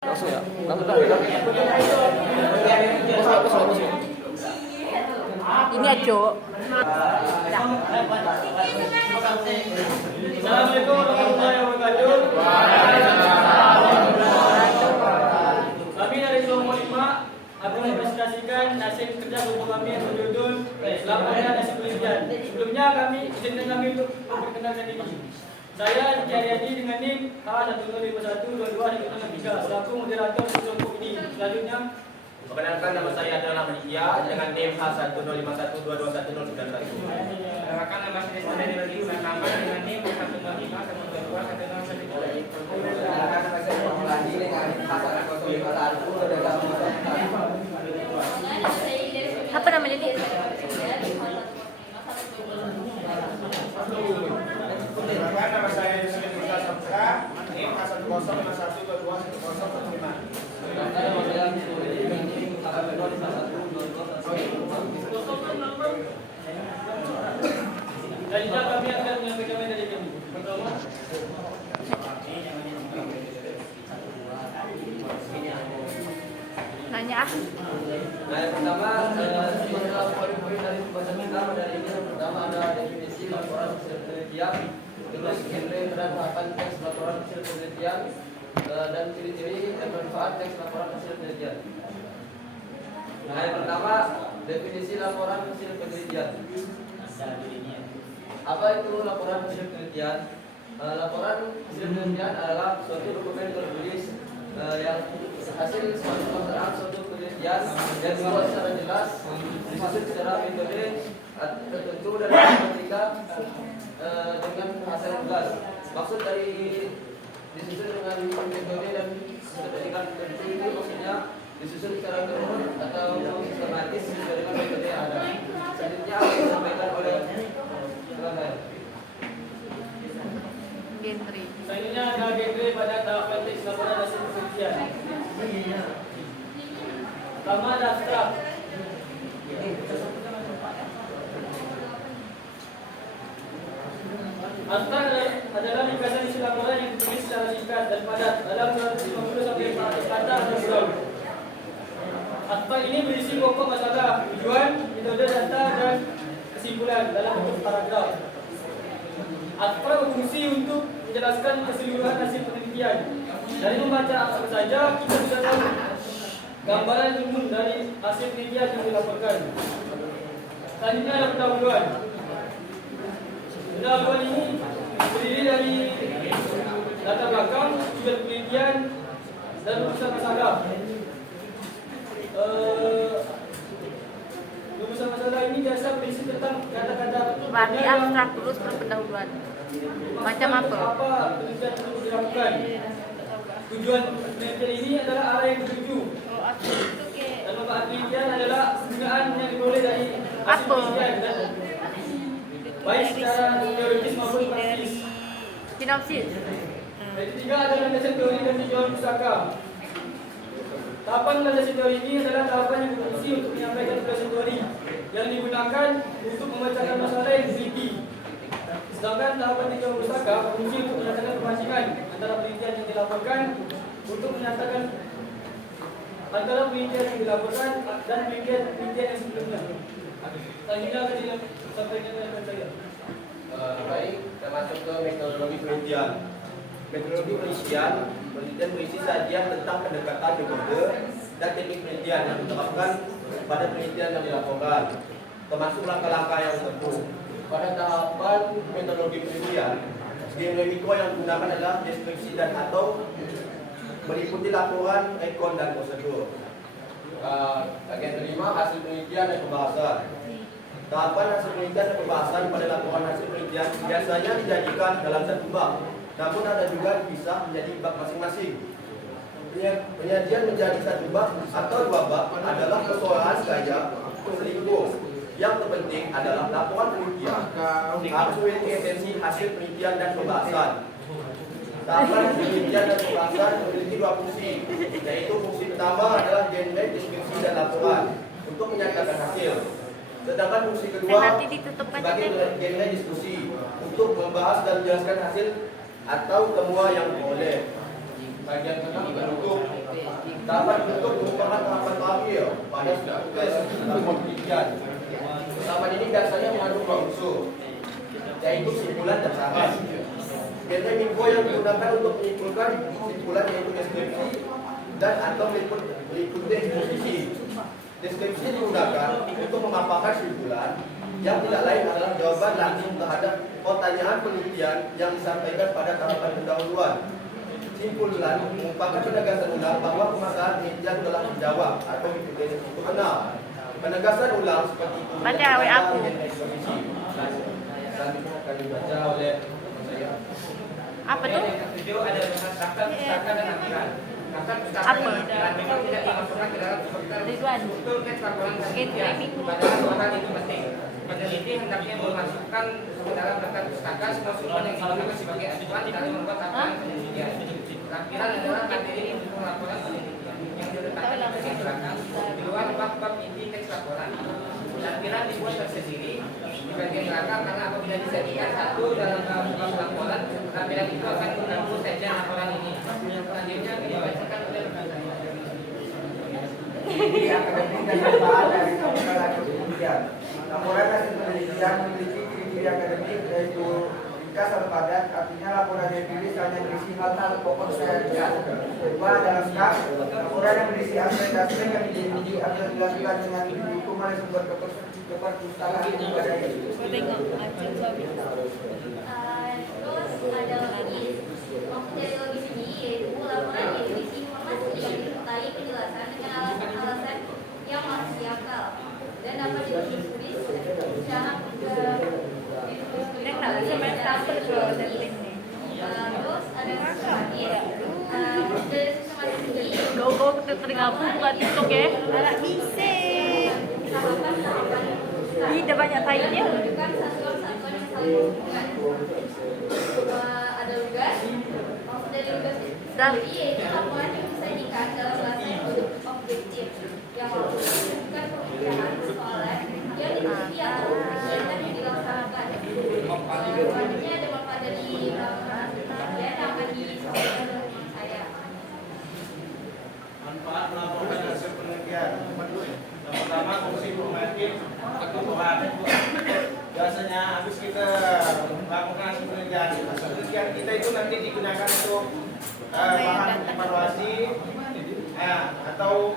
Langsung ya, langsung dah. Ini aja. Assalamualaikum warahmatullahi wabarakatuh. Kami dari Kelompok 5 akan mempresentasikan hasil kerja kelompok kami yang berjudul Laporan Hasil Penelitian. Sebelumnya kami izinkan kami untuk memperkenalkan diri. Saya Diki Haryadi dengan NIM H10512213 selaku moderator kelompok ini. Selanjutnya Perkenalkan, nama saya adalah Maria dengan NIM H1051221091. Perkenalkan, nama saya Sandari Bagi Utama dengan NIM H125122101. Perkenalkan, nama saya Muhammad dengan Apa namanya nih? Perkenalkan, nama saya Yusuf Musa Samsra, NIM H1051221015. selanjutnya kami akan menyampaikan dari kami. Pertama, Nanya ah. Nah, yang pertama, masalah poin-poin dari pembahasan kita dari ini. Yang pertama ada definisi laporan hasil penelitian, terus genre dan tahapan teks laporan hasil penelitian, dan ciri-ciri dan manfaat teks laporan hasil penelitian. Nah, yang pertama, definisi laporan hasil penelitian. Apa itu laporan hasil penelitian? Laporan hasil penelitian adalah suatu dokumen tertulis yang hasil suatu pelaksanaan suatu penelitian yang dibuat secara jelas, disusun secara metode tertentu dan matematika dengan hasil tugas. Maksud dari disusun dengan metode dan matematika tertentu itu maksudnya disusun secara terurut atau sistematis sesuai dengan metode yang ada. Selanjutnya apa yang disampaikan oleh Genre. selanjutnya ada genre pada tahapan teks laporan hasil penelitian. Pertama ada abstrak. Abstrak adalah ringkasan isi laporan yang ditulis secara singkat dan padat dalam 250 sampai 400 kata atau slide. Abstrak ini berisi pokok masalah, tujuan, metode data dan kesimpulan dalam bentuk paragraf. Abstrak berfungsi untuk menjelaskan keseluruhan hasil penelitian. Dari membaca abstrak saja kita sudah tahu gambaran umum dari hasil penelitian yang dilaporkan. Selanjutnya ada pendahuluan. Pendahuluan ini terdiri dari latar belakang, tujuan penelitian, dan rumusan masalah. Rumusan masalah ini biasa berisi tentang kata-kata Berarti abstrak terus pendahuluan. Macam apa? Apa penelitian itu dilakukan? Tujuan penelitian ini adalah arah yang dituju. Dan manfaat penelitian adalah penggunaan yang diperoleh dari hasil Apa? penelitian dan baik secara teoritis maupun praktis. Sinopsis. Yang ketiga adalah landasan teori dan tujuan pustaka. Tahapan landasan teori ini adalah tahapan yang berfungsi untuk menyampaikan landasan teori yang digunakan untuk membacakan masalah yang diteliti. Sedangkan tahapan tujuan pustaka berfungsi untuk menyatakan perbandingan antara penelitian yang dilaporkan untuk menyatakan antara penelitian yang dilaporkan dan penelitian yang sebelumnya. Selanjutnya akan disampaikan oleh saya. Baik, kita masuk ke metodologi penelitian. Metodologi penelitian berisi sajian tentang pendekatan metode dan teknik penelitian yang diterapkan pada penelitian yang dilaporkan, termasuk langkah-langkah yang ditempuh. Pada tahapan metodologi penelitian, dinamika yang digunakan adalah deskripsi dan atau meliputi laporan, rekon dan prosedur. Bagian kelima, hasil penelitian dan pembahasan. Tahapan hasil penelitian dan pembahasan pada laporan hasil penelitian biasanya dijanjikan dalam satu bab, namun ada juga bisa menjadi bab masing-masing. Penyajian menjadi satu bab atau dua bab adalah persoalan saja selingkuh. Yang terpenting adalah laporan penelitian harus memiliki esensi hasil penelitian dan pembahasan. Tahapan penelitian dan pembahasan memiliki dua fungsi, yaitu fungsi pertama adalah genre, deskripsi dan laporan untuk menyatakan hasil. Sedangkan fungsi kedua Nanti ditutupkan sebagai genre diskusi untuk membahas dan menjelaskan hasil atau temuan yang diperoleh. Bagian keenam bentuk dapat untuk merupakan tahapan akhir pada proses penelitian. Tahapan ini biasanya mengandung dua unsur, yaitu kesimpulan dan saran. Metode info yang digunakan untuk menyimpulkan kesimpulan yaitu deskripsi dan atau meliputi eksposisi. Deskripsi digunakan untuk memaparkan kesimpulan yang tidak lain adalah jawaban langsung terhadap pertanyaan penelitian yang disampaikan pada tahapan pendahuluan. Simpulan merupakan penegasan ulang bahwa permasalahan penelitian telah dijawab atau dikenal. Penegasan ulang seperti itu Baca WA aku. selanjutnya akan dibaca oleh saya. Apa tuh? Yang ketujuh ada daftar pustaka dan lampiran. Daftar pustaka Apa? dan lampiran memang tidak dimasukkan ke dalam Ridwan. struktur teks laporan penelitian. Padahal dua hal itu penting. Peneliti hendaknya memasukkan ke dalam daftar pustaka semua sumber yang digunakan sebagai acuan dalam membuat laporan penelitian. Lampiran adalah materi untuk laporan penelitian yang diletakkan di bagian belakang di luar bab-bab inti teks laporan. Lampiran dibuat tersendiri di bagian belakang karena apabila dijadikan satu dalam bab laporan, lampiran itu akan mengganggu sajian laporan ini. Selanjutnya dibacakan oleh Ini akademik dan manfaat dari laporan penelitian. Laporan hasil penelitian memiliki ciri-ciri akademik yaitu ringkas dan padat, artinya laporan yang ditulis hanya berisi hal-hal pokok saja. Kedua adalah lengkap, laporan yang berisi aspek-aspek yang diuji atau dilakukan dengan didukung oleh sumber keperpustakaan yang memadai. Terus ada logis. Maksud dari logis ini yaitu laporan yang berisi informasi yang disertai penjelasan dengan alasan-alasan yang masuk di akal dan dapat ditulis secara Neng nak bisa main tampil ke setting nih. terus ada sistematis. Dari sistematis ini Go tergabung bukan TikTok ya. Anak bisa. tahapan-tahapan Ih, udah banyak taitnya. menunjukkan satuan-satuan yang saling berhubungan. Ada lugas. Maksud dari lugas sendiri yaitu laporan yang disajikan dalam bahasa yang objektif yang bukan pemikiran persoalan yang diteliti atau kegiatan yang dilaksanakan. Selanjutnya ada manfaat dari penelitian yang akan disampaikan oleh teman saya. Manfaat melaporkan hasil penelitian. Yang pertama, fungsi informatif pengetahuan. Biasanya habis kita melakukan hasil penelitian kita itu nanti digunakan untuk bahan evaluasi atau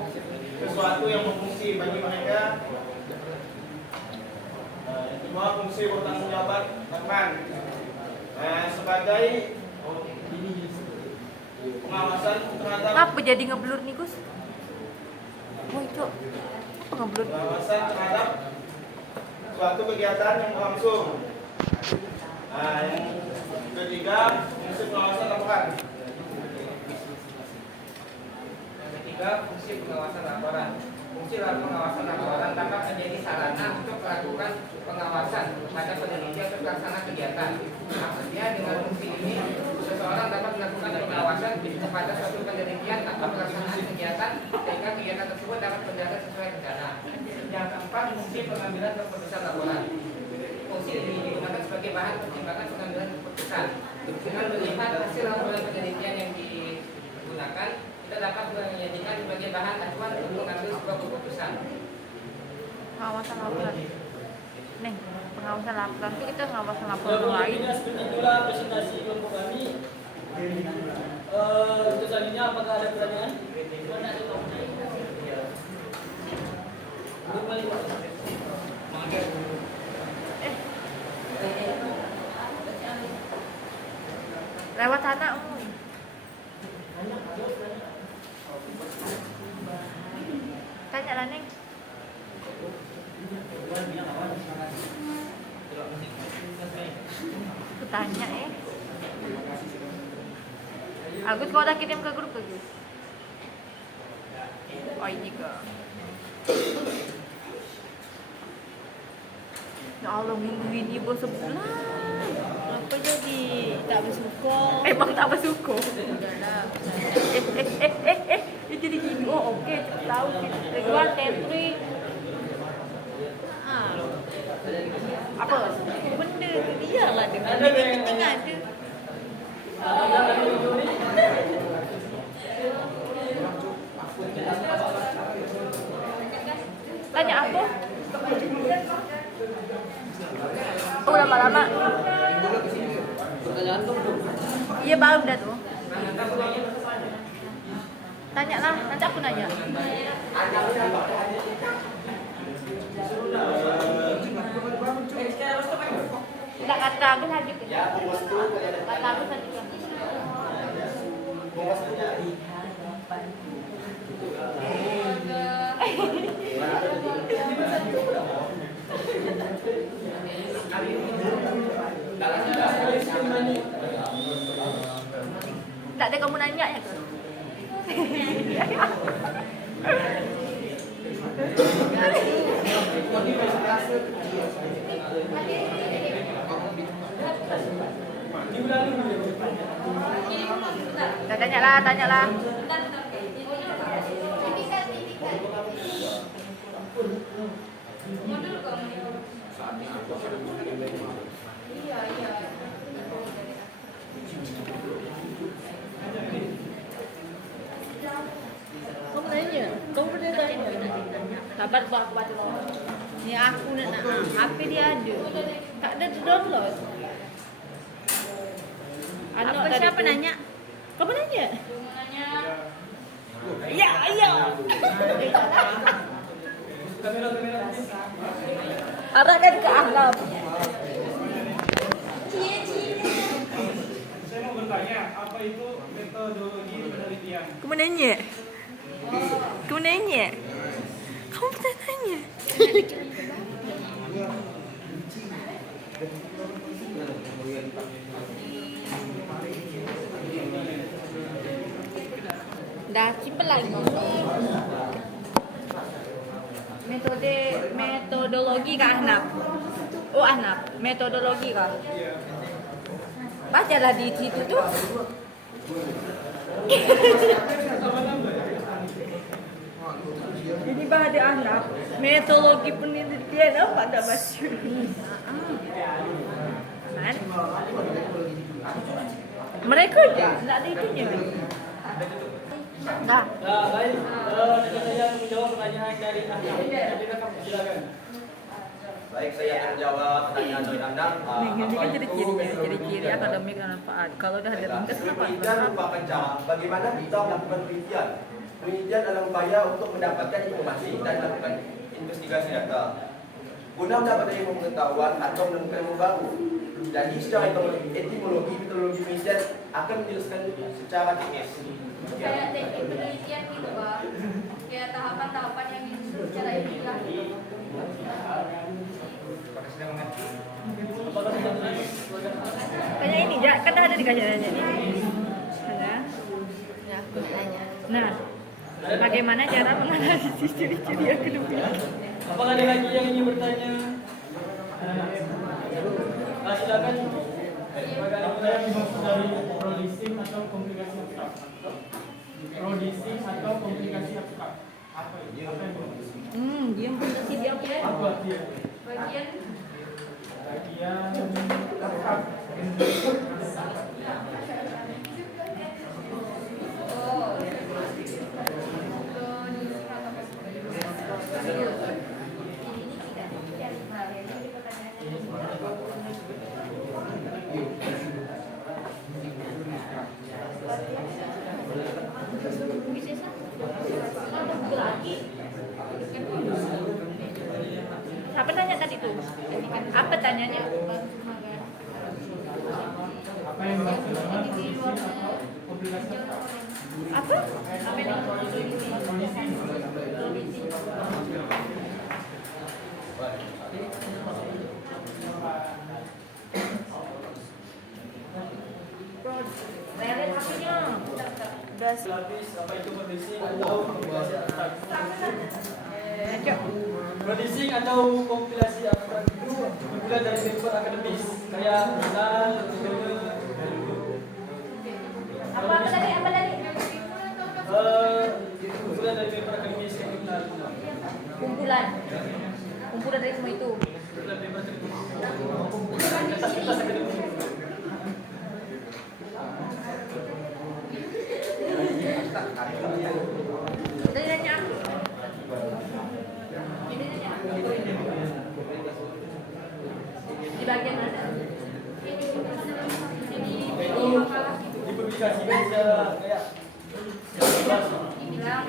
sesuatu yang berfungsi bagi mereka. Yang kedua, fungsi pertanggungjawaban teman sebagai pengawasan terhadap Apa jadi ngeblur nih Gus? Woi cok, apa ngeblur? pengawasan terhadap suatu kegiatan yang berlangsung. Yang ketiga, fungsi pengawasan laporan. Yang ketiga, fungsi pengawasan laporan. Fungsi pengawasan laporan dapat menjadi sarana untuk melakukan pengawasan pada penelitian atau pelaksana kegiatan. Maksudnya dengan fungsi ini, seseorang dapat melakukan pengawasan kepada suatu penelitian atau pelaksanaan kegiatan sehingga kegiatan tersebut dapat berjalan sesuai rencana. Yang keempat, fungsi pengambilan keputusan laporan. Fungsi ini digunakan sebagai bahan pertimbangan pengambilan keputusan. Dengan melihat hasil laporan penelitian yang digunakan, kita dapat menjadikan sebagai bahan acuan untuk mengambil sebuah keputusan. Pengawasan laporan. Neng, pengawasan laporan itu kita pengawasan laporan Sebelum lain. ini seperti itulah presentasi kelompok kami. Untuk selanjutnya apakah ada pertanyaan? Belum balik, Pak. Lewat sana. Tanya lah Neng. Aku tanya Agus kau udah kirim ke grup Agus? Oh ini ke. Ya Allah minggu ini bos sebulan. Apa jadi tak bersyukur? Emang tak bersyukur. Dia jadi gini. Oh oke, tahu Ridwan Tetri. Apa? Benda tu dia lah dia. Penting ada. tanya aku. Udah lama. Pertanyaan tuh belum. Iya baru dah tuh. Tanya lah, nanti aku nanya. Tidak kata aku lanjut. Kata aku lanjut. Tak ada kamu nanya ya? Tanya lah. Kamu nanya, kamu pernah tanya. Sabar buat aku baca lo. Ni aku nak HP dia ada. Tak ada download. Anak Apa tadi siapa tu. nanya? Kamu nanya? Ya, ya. Arahkan ke Ahnaf. Saya mau bertanya, apa itu metodologi penelitian? Kamu nanya? Kamu nanya? Kamu pernah nanya? Dah simple lagi. Metodologi kah Ahnaf? Oh Ahnaf, metodologi kah? Bacalah di situ tuh. Ini pada Ahnaf, metodologi penelitian apa tak baca? Man. Mereka je, tak ada itunya. Dah. Baik, saya menjawab pertanyaan dari Ahmad. Silakan. Baik, saya akan jawab pertanyaan dari Anda. Ini kan ciri-ciri akademik dan manfaat. Kalau dah ada ringkas kenapa? Penelitian merupakan cara bagaimana kita melakukan penelitian. Penelitian adalah upaya untuk mendapatkan informasi dan melakukan investigasi data guna mendapatkan ilmu pengetahuan atau menemukan ilmu baru. Jadi secara etimologi metodologi penelitian akan menjelaskan secara teknis. Kayak teknik penelitian gitu Pak. Kayak tahapan-tahapan yang secara ilmiah gitu. Tanya ini, ya, kan ada di kajiannya nih. Ada. Ya, aku nak tanya. Nah, bagaimana cara menganalisis ciri-ciri akademik? Apakah ada lagi yang ingin bertanya? Silakan. Bagaimana dimaksud dari producing atau komplikasi abstrak? Producing atau komplikasi abstrak? Apa itu? Apa yang dimaksud? Diam sih diam ya. Apa dia? Bagian abstrak. Apa tanya tadi tuh? Apa tanyanya? Apa yang dimaksud dengan producing atau komplikasi abstrak? Apa? Apa yang Relet HP-nya. Lapis, apa itu producing atau kompilasi abstrak? Producing atau kompilasi abstrak itu bermula dari paper akademis kayak jurnal, Apa tadi? bermula dari paper akademis kayak jurnal. Kumpulan dari semua itu. Bermula dari paper akademis. Kertas akademis. Tadi nanya aku. Ini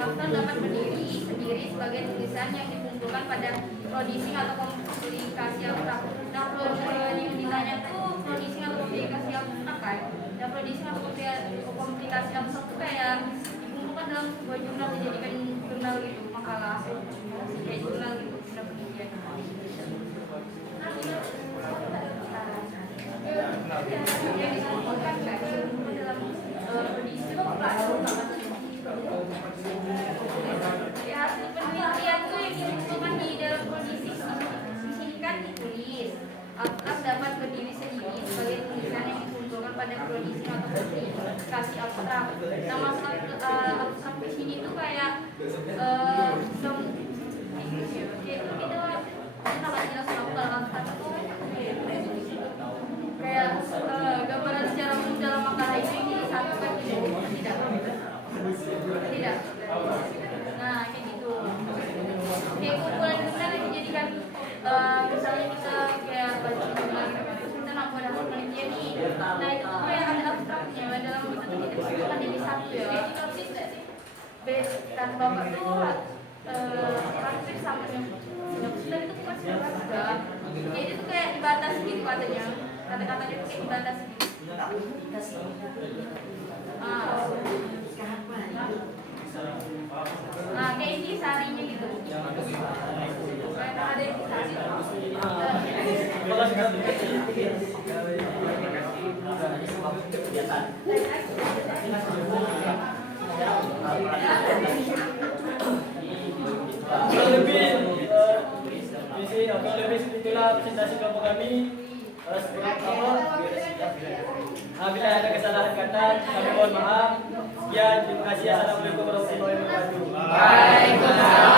aktor dapat berdiri sendiri sebagai tulisan yang dikumpulkan pada producing atau komunikasi abstrak. Nah, yang ditanya tuh producing atau komunikasi abstrak kan? Dan producing atau komunikasi abstrak tuh kayak dikumpulkan dalam sebuah jurnal, dijadikan jurnal gitu, makalah kayak jurnal gitu, jurnal penelitian. Yang dikumpulkan kan dalam producing ya, hasil penelitian tuh yang dikumpulkan di dalam kondisi di sini kan ditulis. Abstrak dapat berdiri sendiri sebagai tulisan yang dikumpulkan pada kondisi atau komunikasi abstrak. Nah, masalah abstrak di sini tuh kayak kita jelas abstrak itu kayak gambaran secara umum dalam makalah itu yang disatukan gitu. Tidak. Nah, kayak gitu. Kayak kumpulan-kumpulan yang dijadikan misalnya kita kayak baca jurnal gitu, terus kita nambah hasil penelitian nih. Nah, itu tuh kayak ada abstraknya dalam itu tuh tidak disatukan jadi satu ya. Dan bapak tuh hampir sama yang sinopsis itu bukan sinopsis kan. Jadi itu kayak dibatasi gitu katanya. Kata-katanya tuh kayak dibatasi gitu. Nah, kayak ini sarinya gitu. Kayak ada yang sari. Kurang lebih itulah presentasi kelompok kami. Bila ada kesalahan kata, kami mohon maaf. Sekian, terima kasih. Assalamualaikum warahmatullahi wabarakatuh. Waalaikumsalam.